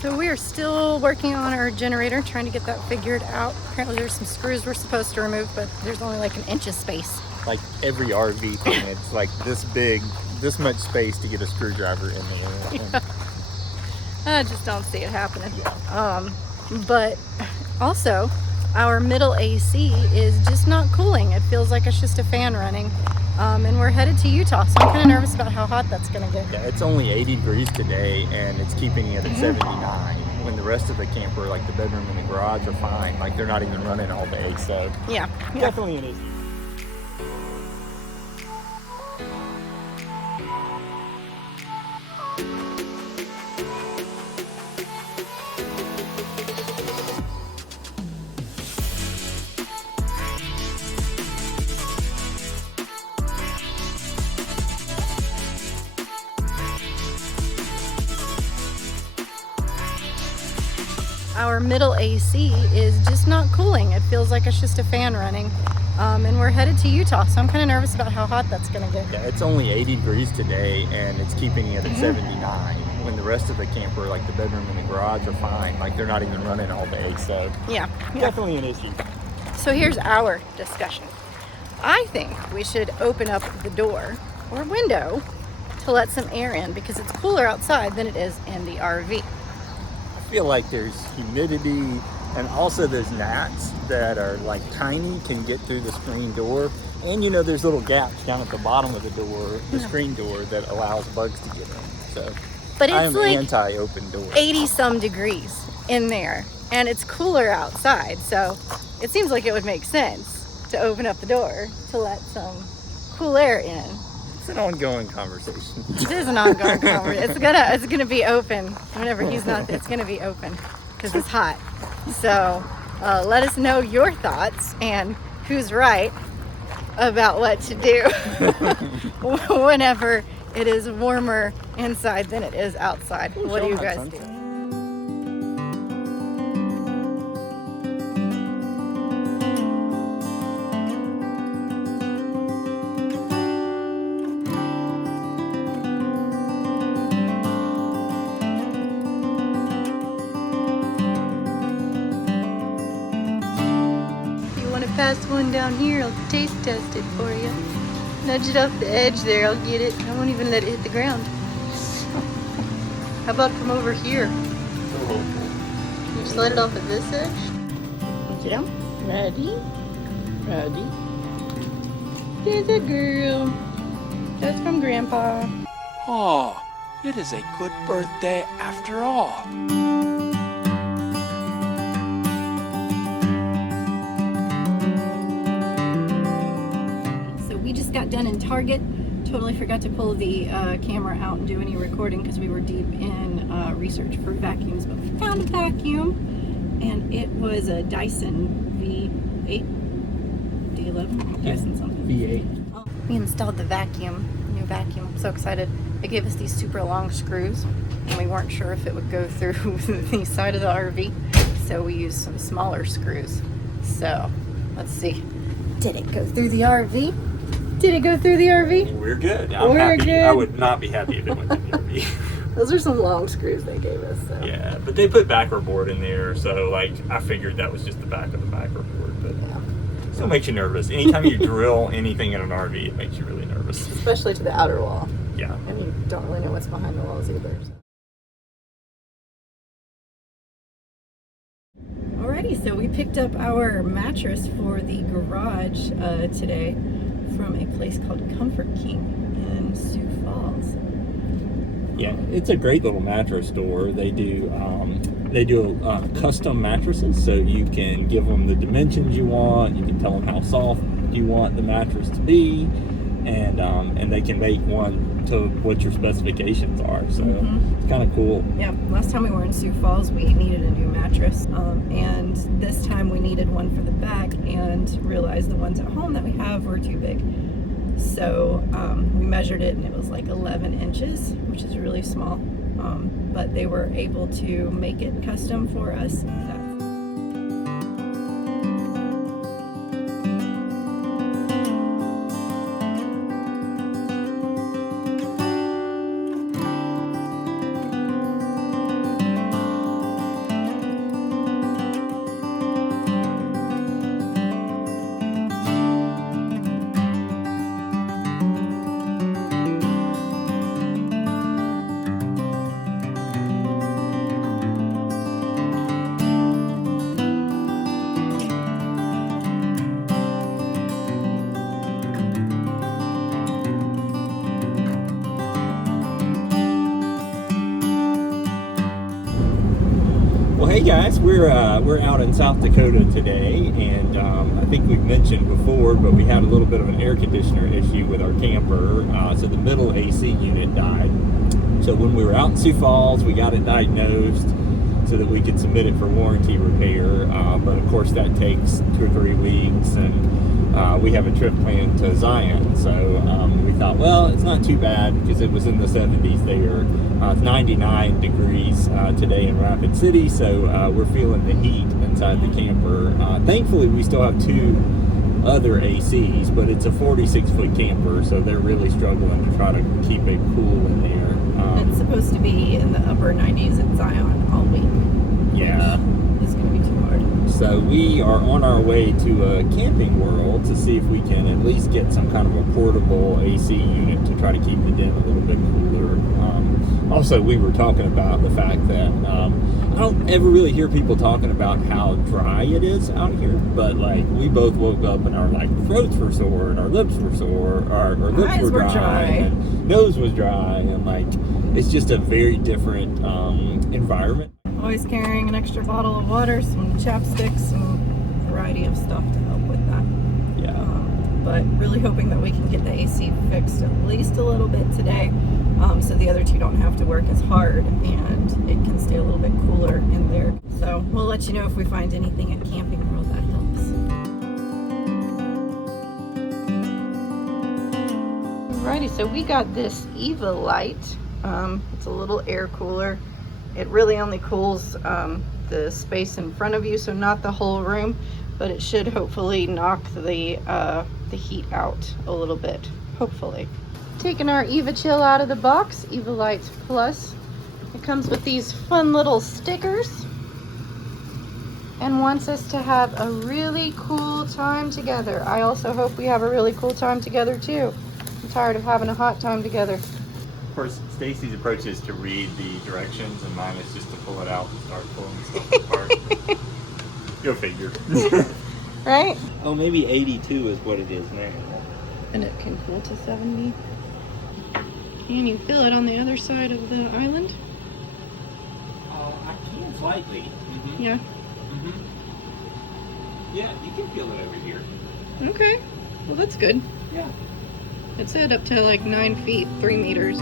So we are still working on our generator, trying to get that figured out. Apparently there's some screws we're supposed to remove, but there's only like an inch of space. Like every RV thing, it's like this big, this much space to get a screwdriver in there. Yeah. I just don't see it happening. Yeah. But also, our middle AC is just not cooling. It feels like it's just a fan running. And we're headed to Utah, so I'm kind of nervous about how hot that's going to get. Yeah, it's only 80 degrees today, and it's keeping it at 79. When the rest of the camper, like the bedroom and the garage, are fine. Like they're not even running all day, so Yeah. definitely an issue. Our middle AC is just not cooling. It feels like it's just a fan running. And we're headed to Utah, so I'm kind of nervous about how hot that's going to get. Yeah, it's only 80 degrees today, and it's keeping it at 79. When the rest of the camper, like the bedroom and the garage, are fine. Like they're not even running all day, so Yeah. definitely an issue. So here's our discussion. I think we should open up the door or window to let some air in because it's cooler outside than it is in the RV. I feel like there's humidity, and also there's gnats that are like tiny, can get through the screen door. And you know, there's little gaps down at the bottom of the door, the screen door, that allows bugs to get in. So But I it's am like anti-open door. 80 some degrees in there and it's cooler outside. So it seems like it would make sense to open up the door to let some cool air in. It's an ongoing conversation. It is an ongoing conversation. It's gonna be open whenever he's not. It's gonna be open because it's hot. So let us know your thoughts and who's right about what to do whenever it is warmer inside than it is outside. What do you guys do? Fast one down here, I'll taste test it for you. Nudge it off the edge there, I'll get it. I won't even let it hit the ground. How about from over here? You slide it off at this edge. Sit down. Ready? Ready? There's a girl. That's from Grandpa. Oh, it is a good birthday after all. Got done in Target. Totally forgot to pull the camera out and do any recording because we were deep in research for vacuums, but we found a vacuum and it was a Dyson V8, D11, Dyson something. V8. We installed the new vacuum. I'm so excited. They gave us these super long screws and we weren't sure if it would go through the side of the RV, so we used some smaller screws. So let's see, did it go through the RV? Did it go through the RV? We're good. We're happy. good. I would not be happy if it went to the RV. Those are some long screws they gave us. So. Yeah, but they put backer board in there, so like I figured that was just the back of the backer board, but still makes you nervous. Anytime you drill anything in an RV, it makes you really nervous. Especially to the outer wall. Yeah. And you don't really know what's behind the walls either. So. Alrighty, so we picked up our mattress for the garage today from a place called Comfort King in Sioux Falls. Yeah, it's a great little mattress store. They do custom mattresses, so you can give them the dimensions you want. You can tell them how soft you want the mattress to be, and they can make one to what your specifications are. So it's kind of cool. Yeah, last time we were in Sioux Falls, we needed a new mattress, and this time we needed one for the back, and realized the ones at home that we have were too big. So we measured it, and it was like 11 inches, which is really small. But they were able to make it custom for us. Hey guys, we're out in South Dakota today, and I think we've mentioned before, but we had a little bit of an air conditioner issue with our camper. So the middle AC unit died. So when we were out in Sioux Falls, we got it diagnosed so that we could submit it for warranty repair. But of course that takes 2 or 3 weeks, and we have a trip planned to Zion. So we thought, well, it's not too bad because it was in the 70s there. It's 99 degrees today in Rapid City, so we're feeling the heat inside the camper. Thankfully, we still have 2 other ACs, but it's a 46-foot camper, so they're really struggling to try to keep it cool in there. It's supposed to be in the upper 90s at Zion all week. Yeah. It's going to be too hard. So we are on our way to a Camping World to see if we can at least get some kind of a portable AC unit to try to keep the den a little bit cooler. Also, we were talking about the fact that I don't ever really hear people talking about how dry it is out here, but like we both woke up and our like throats were sore and our lips were sore, our lips Eyes were were dry. and nose was dry, and like it's just a very different environment. Always carrying an extra bottle of water, some chapstick, some variety of stuff to help with that. Yeah. But really hoping that we can get the AC fixed at least a little bit today, so the other 2 don't have to work as hard and it can stay a little bit cooler in there. So we'll let you know if we find anything at Camping World that helps. Alrighty, so we got this Eva light. It's a little air cooler. It really only cools the space in front of you, so not the whole room, but it should hopefully knock the heat out a little bit, hopefully. Taking our Eva Chill out of the box, Eva Light Plus. It comes with these fun little stickers and wants us to have a really cool time together. I also hope we have a really cool time together too. I'm tired of having a hot time together. Of course, Stacy's approach is to read the directions, and mine is just to pull it out and start pulling stuff apart. Go figure. Right? Oh, maybe 82 is what it is now. And it can cool to 70. Can you feel it on the other side of the island? Oh, I can slightly. Mm-hmm. Yeah. Mm-hmm. Yeah, you can feel it over here. Okay. Well, that's good. Yeah. It said up to like 9 feet, 3 meters.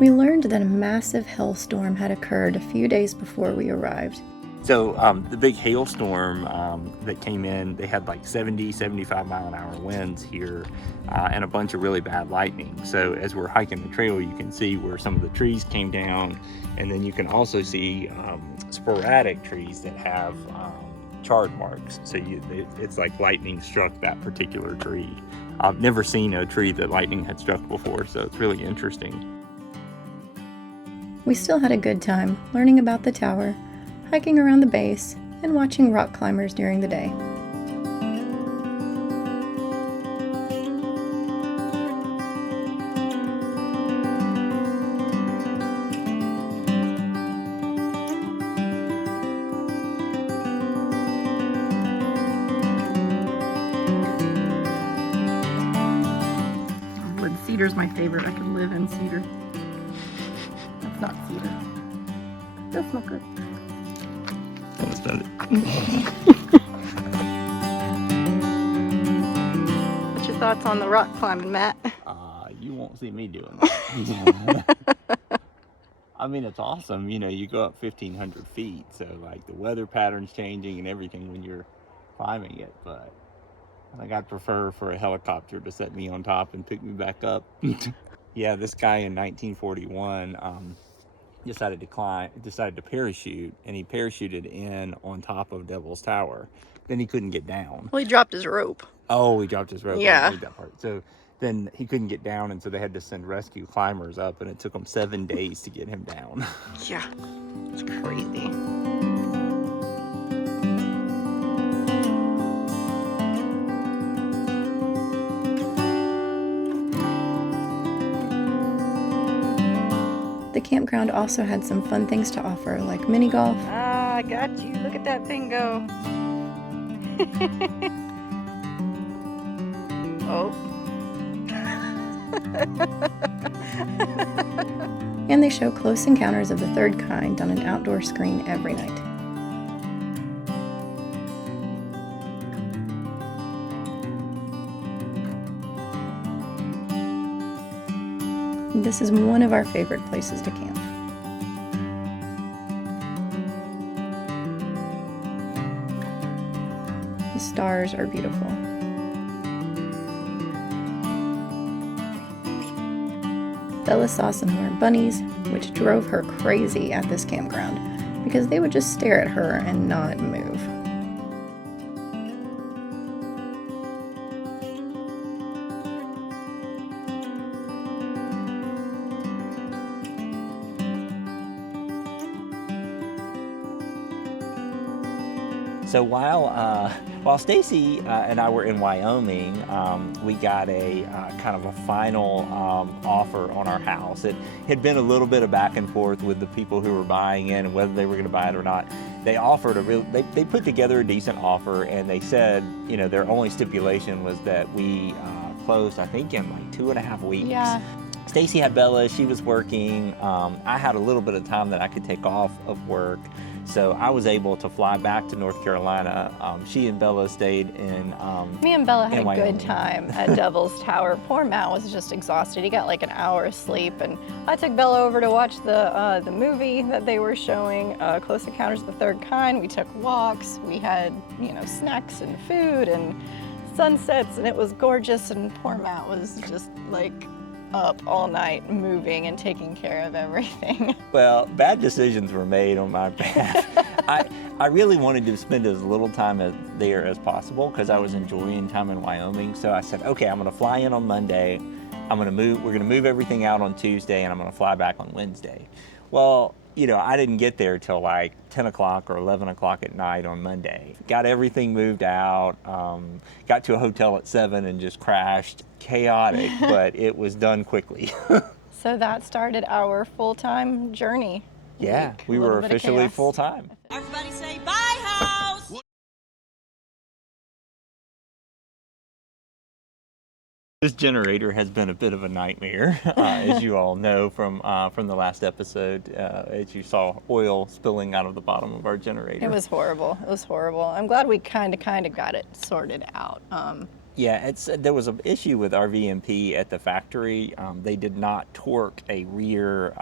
We learned that a massive hailstorm had occurred a few days before we arrived. So the big hailstorm that came in, they had like 70, 75 mile an hour winds here and a bunch of really bad lightning. So as we're hiking the trail, you can see where some of the trees came down, and then you can also see sporadic trees that have charred marks. So it's like lightning struck that particular tree. I've never seen a tree that lightning had struck before, so it's really interesting. We still had a good time learning about the tower, hiking around the base, and watching rock climbers during the day. Wood cedar's my favorite. I could live in cedar. That's not cedar. That's not good. Almost done it. What's your thoughts on the rock climbing, Matt? You won't see me doing that. I mean, it's awesome. You know, you go up 1,500 feet, so like the weather pattern's changing and everything when you're climbing it, but I think I'd prefer for a helicopter to set me on top and pick me back up. Yeah, this guy in 1941 decided to parachute, and he parachuted in on top of Devil's Tower. Then he couldn't get down. Well, he dropped his rope. Oh, he dropped his rope. Yeah. I didn't read that part. So then he couldn't get down, and so they had to send rescue climbers up, and it took them 7 days to get him down. Yeah, it's crazy. campground also had some fun things to offer, like mini golf. Ah, I got you. Look at that thing go. Oh. And they show close encounters of the third kind on an outdoor screen every night. This is one of our favorite places to camp. The stars are beautiful. Bella saw some horned bunnies, which drove her crazy at this campground because they would just stare at her and not move. So while Stacy and I were in Wyoming, we got a kind of a final offer on our house. It had been a little bit of back and forth with the people who were buying in and whether they were going to buy it or not. They offered they put together a decent offer, and they said, you know, their only stipulation was that we closed, I think, in like 2.5 weeks. Yeah. Stacy had Bella, she was working. I had a little bit of time that I could take off of work. So I was able to fly back to North Carolina. She and Bella stayed in Me and Bella had a Wyoming. good time at Devil's Tower. Poor Matt was just exhausted. He got like an hour's sleep, and I took Bella over to watch the movie that they were showing, Close Encounters of the Third Kind. We took walks. We had, you know, snacks and food and sunsets, and it was gorgeous. And poor Matt was just like up all night moving and taking care of everything. Well, bad decisions were made on my behalf. I really wanted to spend as little time there as possible because I was enjoying time in Wyoming. So I said, okay, I'm gonna fly in on Monday. We're gonna move everything out on Tuesday, and I'm gonna fly back on Wednesday. Well, you know, I didn't get there till like 10 o'clock or 11 o'clock at night on Monday. Got everything moved out, got to a hotel at 7 and just crashed. Chaotic, but it was done quickly. So that started our full-time journey. Yeah, we were officially full-time. Everybody say bye, house! This generator has been a bit of a nightmare, as you all know from the last episode, as you saw oil spilling out of the bottom of our generator. It was horrible. It was horrible. I'm glad we kind of got it sorted out. Yeah, there was an issue with RVMP at the factory. They did not torque a rear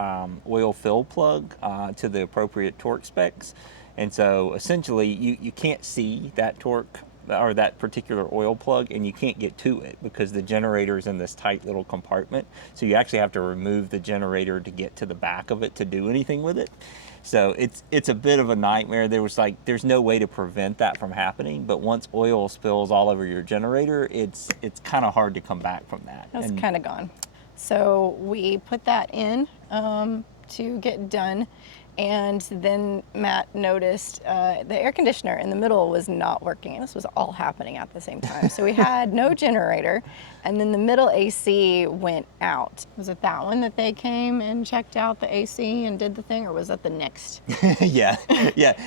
oil fill plug to the appropriate torque specs. And so essentially you can't see that torque or that particular oil plug, and you can't get to it because the generator is in this tight little compartment. So you actually have to remove the generator to get to the back of it to do anything with it. So it's a bit of a nightmare. There's no way to prevent that from happening, but once oil spills all over your generator, it's kind of hard to come back from that. It's kind of gone. So we put that in to get done, and then Matt noticed the air conditioner in the middle was not working, and this was all happening at the same time. So we had no generator, and then the middle AC went out. Was it that one that they came and checked out the AC and did the thing, or was that the next? Yeah,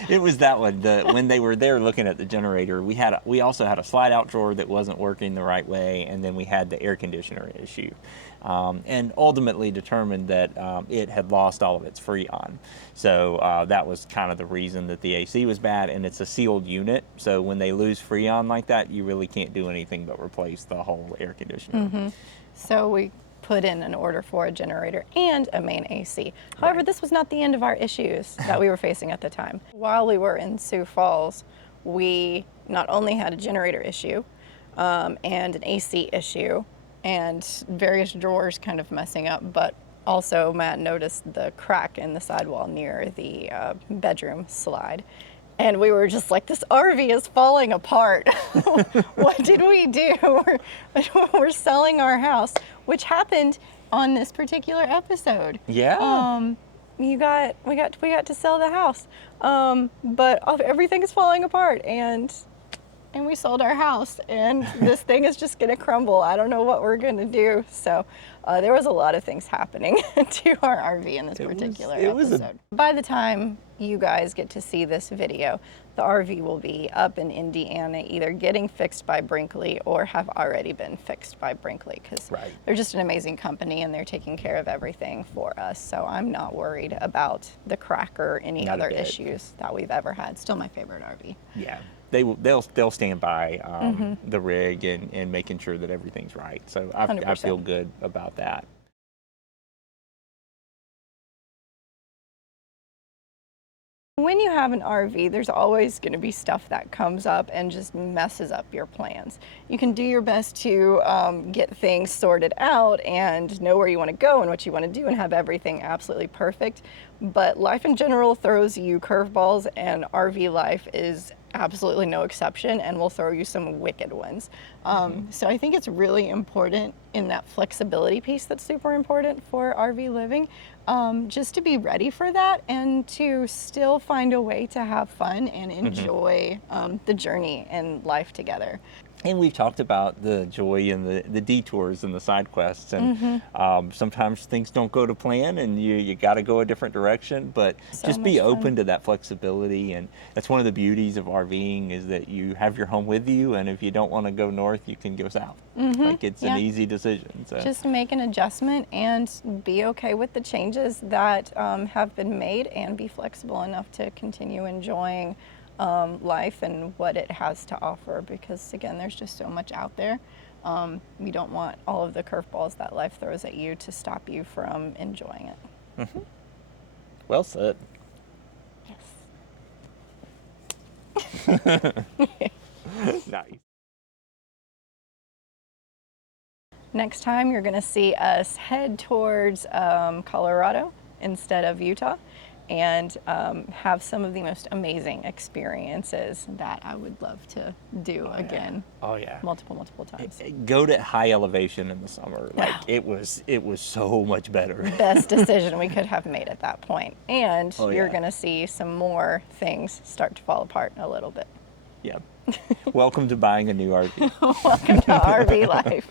it was that one. When they were there looking at the generator, we also had a slide out drawer that wasn't working the right way, and then we had the air conditioner issue. And ultimately determined that it had lost all of its Freon. So that was kind of the reason that the AC was bad, and it's a sealed unit. So when they lose Freon like that, you really can't do anything but replace the whole air conditioner. Mm-hmm. So we put in an order for a generator and a main AC. However, Right. This was not the end of our issues that we were facing at the time. While we were in Sioux Falls, we not only had a generator issue and an AC issue, and various drawers kind of messing up, but also Matt noticed the crack in the sidewall near the bedroom slide. And we were just like, this RV is falling apart. What did we do? We're selling our house, which happened on this particular episode. Yeah. We got to sell the house, but everything is falling apart, and and we sold our house, and this thing is just gonna crumble. I don't know what we're gonna do. So there was a lot of things happening to our RV in this particular episode. By the time you guys get to see this video, the RV will be up in Indiana, either getting fixed by Brinkley or have already been fixed by Brinkley, because they're just an amazing company and they're taking care of everything for us. So I'm not worried about the crack or any other issues that we've ever had. Still my favorite RV. Yeah. They'll stand by the rig and making sure that everything's right. So I feel good about that. When you have an RV, there's always going to be stuff that comes up and just messes up your plans. You can do your best to get things sorted out and know where you want to go and what you want to do and have everything absolutely perfect. But life in general throws you curveballs, and RV life is absolutely no exception and will throw you some wicked ones. So I think it's really important in that flexibility piece that's super important for RV living, just to be ready for that and to still find a way to have fun and enjoy the journey and life together. And we've talked about the joy in the detours and the side quests, and sometimes things don't go to plan and you got to go a different direction, but just be open to that flexibility. And that's one of the beauties of RVing, is that you have your home with you, and if you don't want to go north, you can go south. Like it's an easy decision. So just make an adjustment and be okay with the changes that have been made, and be flexible enough to continue enjoying life and what it has to offer, because again, there's just so much out there. You don't want all of the curveballs that life throws at you to stop you from enjoying it. Well said. Yes. Nice. Next time you're going to see us head towards Colorado instead of Utah, and have some of the most amazing experiences that I would love to do again. Oh yeah. Multiple times. Go to high elevation in the summer. Like it was so much better. Best decision we could have made at that point. And you're going to see some more things start to fall apart a little bit. Yeah. Welcome to buying a new RV. Welcome to RV life.